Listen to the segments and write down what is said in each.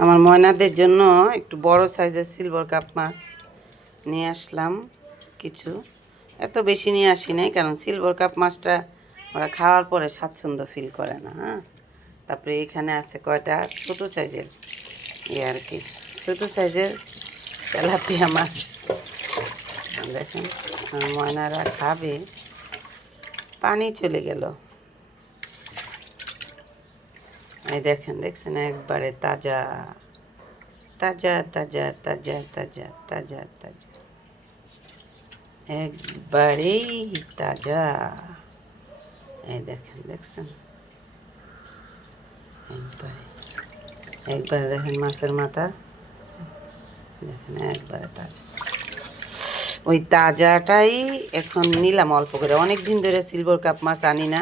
আমার ময়নাদের জন্য একটু বড় সাইজের সিলভার কাপ মাছ নিয়ে আসলাম কিছু। এত বেশি নিয়ে আসি নাই, কারণ সিলভার কাপ মাছটা ওরা খাওয়ার পরে স্বাচ্ছন্দ্য ফিল করে না। হ্যাঁ, তারপরে এখানে আছে কয়টা ছোটো সাইজের আর কি, ছোটো সাইজের তেলাপিয়া মাছ। দেখেন আমার ময়নারা খাবে, পানি চলে গেল। এই দেখেন, দেখছেন একবারে তাজা তাজা তাজা তাজা তাজা তাজা তাজা, একবারেই তাজা। এই দেখেন, দেখছেন একবারে একবারে দেখেন মাছের মাথা, দেখেন একবারে তাজা। ওই তাজাটাই এখন নিলাম অল্প করে। অনেক দিন ধরে সিলভার কাপ মাছ আনি না,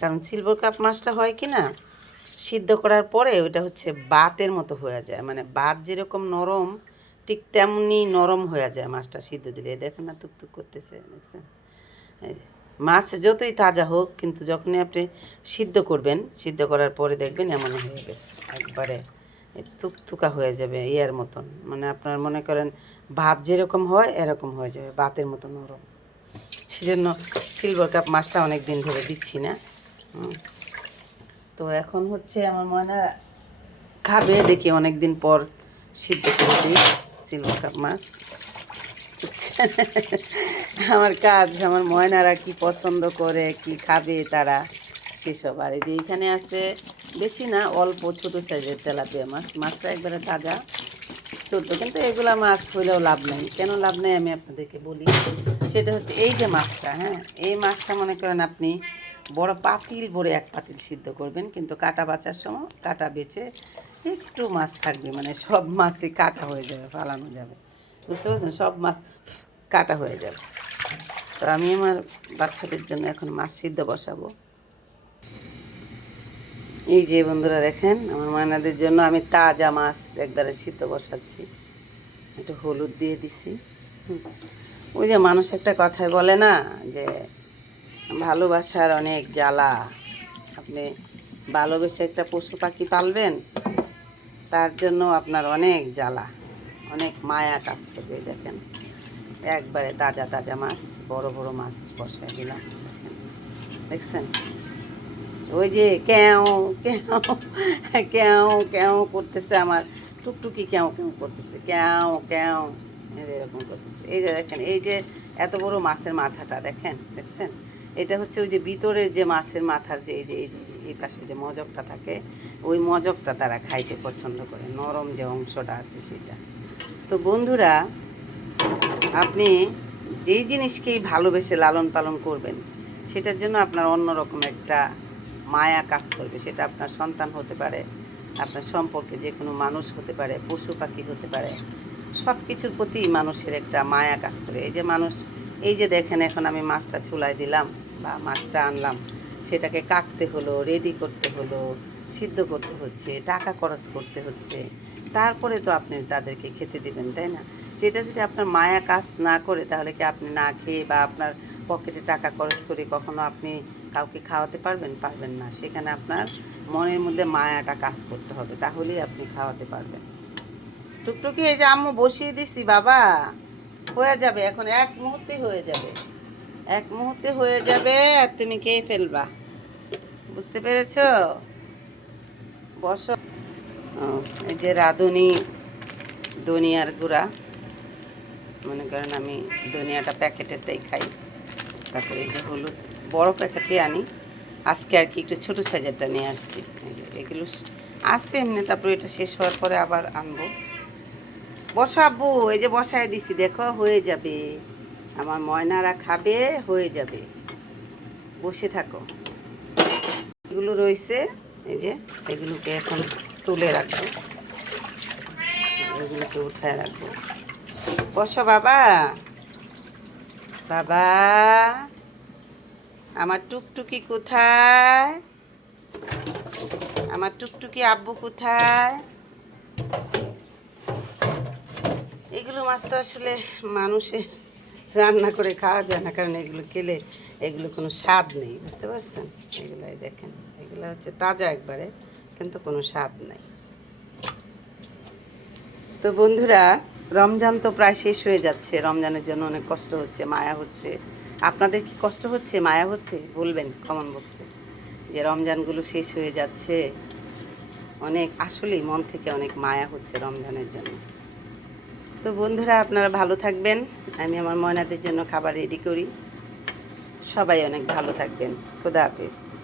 কারণ সিলভার কাপ মাছটা হয় কি না, সিদ্ধ করার পরে ওইটা হচ্ছে বাতের মতো হয়ে যায়, মানে বাত যেরকম নরম ঠিক তেমনি নরম হয়ে যায় মাছটা সিদ্ধ দিলে। দেখেন না টুকটুক করতেছে, দেখছেন? এই যে, মাছ যতই তাজা হোক, কিন্তু যখনই আপনি সিদ্ধ করবেন, সিদ্ধ করার পরে দেখবেন এমন হয়ে গেছে, একবারে তুকতুকা হয়ে যাবে ইয়ার মতন, মানে আপনার মনে করেন ভাত যেরকম হয় এরকম হয়ে যাবে, ভাতের মতো নরম। সেজন্য সিলভার কাপ মাছটা অনেক দিন ধরে দিচ্ছি না। তো এখন হচ্ছে আমার ময়না খাবে, দেখি অনেক দিন পর সিদ্ধ করে দিই সিলভার কাপ মাছ। আমার কাজ, আমার ময়নারা কি পছন্দ করে, কি খাবে তারা, সেসব। আর এই যে এখানে আছে বেশি না, অল্প ছোটো সাইজের তেলাপিয়া মাছ। মাছটা একবারে তাজা ছোটো, কিন্তু এগুলা মাছ হইলেও লাভ নেই। কেন লাভ নেই আমি আপনাদেরকে বলি। সেটা হচ্ছে এই যে মাছটা, হ্যাঁ, এই মাছটা মনে করেন আপনি বড় পাতিল ভরে এক পাতিল সিদ্ধ করবেন, কিন্তু কাটা বাছার সময় কাটা বেছে একটু মাছ থাকবে, মানে সব মাছই কাটা হয়ে যাবে, ফালানো যাবে, বুঝতে পারছেন? সব মাছ কাটা হয়ে যাবে। তো আমি আমার বাচ্চাদের জন্য এখন মাছ সিদ্ধ বসাবো। এই যে বন্ধুরা দেখেন, আমার ময়নাদের জন্য আমি তাজা মাছ একবারে সিদ্ধ বসাচ্ছি। একটু হলুদ দিয়ে দিছি। ওই যে মানুষ একটা কথায় বলে না, যে ভালোবাসার অনেক জ্বালা। আপনি ভালোবেসে একটা পশু পাখি পালবেন, তার জন্য আপনার অনেক জ্বালা, অনেক মায়া কাজ করবে। দেখেন একবারে তাজা তাজা মাছ, বড় বড় মাছ বসায় দিলাম, দেখছেন? ওই যে ক্যাও ক্যাও ক্যাও ক্যাও করতেছে আমার টুকটুকি, ক্যাও ক্যাও করতেছে, ক্যাও ক্যাও এরকম করতেছে। এই যে দেখেন, এই যে এত বড় মাছের মাথাটা দেখেন, দেখছেন? এটা হচ্ছে ওই যে ভিতরের যে মাছের মাথার যে এই পাশে যে মজকটা থাকে, ওই মজকটা তারা খাইতে পছন্দ করে, নরম যে অংশটা আছে সেটা। তো বন্ধুরা, আপনি যেই জিনিসকেই ভালোবেসে লালন পালন করবেন, সেটার জন্য আপনার অন্যরকম একটা মায়া কাজ করবে। সেটা আপনার সন্তান হতে পারে, আপনার সম্পর্কে যে কোনো মানুষ হতে পারে, পশু পাখি হতে পারে, সব কিছুর প্রতি মানুষের একটা মায়া কাজ করে। এই যে মানুষ, এই যে দেখেন এখন আমি মাছটা চুলায় দিলাম বা মাছটা আনলাম, সেটাকে কাটতে হলো, রেডি করতে হলো, সিদ্ধ করতে হচ্ছে, টাকা খরচ করতে হচ্ছে, তারপরে তো আপনি তাদেরকে খেতে দেবেন, তাই না? সেটা যদি আপনার মায়া কাজ না করে, তাহলে কি আপনি না খেয়ে বা আপনার পকেটে টাকা খরচ করে কখনো আপনি কাউকে খাওয়াতে পারবেন? পারবেন না। সেখানে আপনার মনের মধ্যে মায়াটা কাজ করতে হবে, তাহলেই আপনি খাওয়াতে পারবেন। টুকটুকি এই যে আম্মু বসিয়ে দিছি বাবা, হয়ে যাবে এখন, এক মুহূর্তে হয়ে যাবে, এক মুহূর্তে হয়ে যাবে, আর তুমি খেয়ে ফেলবা, বুঝতে পেরেছো? বসো। ও, এই যে রাঁধুনি ধনিয়ার গুঁড়া, মনে করেন আমি ধনিয়াটা প্যাকেটেরটাই খাই। তারপরে এই যে হলুদ, বড় প্যাকেটই আনি, আজকে আর কি একটু ছোটো সাইজেরটা নিয়ে আসছি। এই যে এগুলো আছে এমনি, তারপরে এটা শেষ হওয়ার পরে আবার আনবো। বসো আব্বু, এই যে বসায় দিছি, দেখো হয়ে যাবে, আমার ময়নারা খাবে, হয়ে যাবে, বসে থাকো। এগুলো রয়েছে, এই যে এগুলোকে এখন তুলে রাখবো, এগুলোকে উঠায় রাখবো। বসো বাবা, বাবা আমার টুকটুকি কোথায়, আমার টুকটুকি আব্বু কোথায়? এগুলো মাছ তো আসলে মানুষের রান্না করে খাওয়া যায় না, কারণ এগুলো খেলে এগুলো কোনো স্বাদ নেই, বুঝতে পারছেন? এগুলো দেখেন, এগুলো হচ্ছে তাজা একবারে, কিন্তু কোনো স্বাদ নেই। তো বন্ধুরা, রমজান তো প্রায় শেষ হয়ে যাচ্ছে। রমজানের জন্য অনেক কষ্ট হচ্ছে, মায়া হচ্ছে। আপনাদের কি কষ্ট হচ্ছে, মায়া হচ্ছে? বলবেন কমেন্ট বক্সে যে রমজানগুলো শেষ হয়ে যাচ্ছে। অনেক আসলেই মন থেকে অনেক মায়া হচ্ছে রমজানের জন্য। তো বন্ধুরা, আপনারা ভালো থাকবেন। আমি আমার ময়নাদের জন্য খাবার রেডি করি। সবাই অনেক ভালো থাকবেন। খোদা হাফেজ।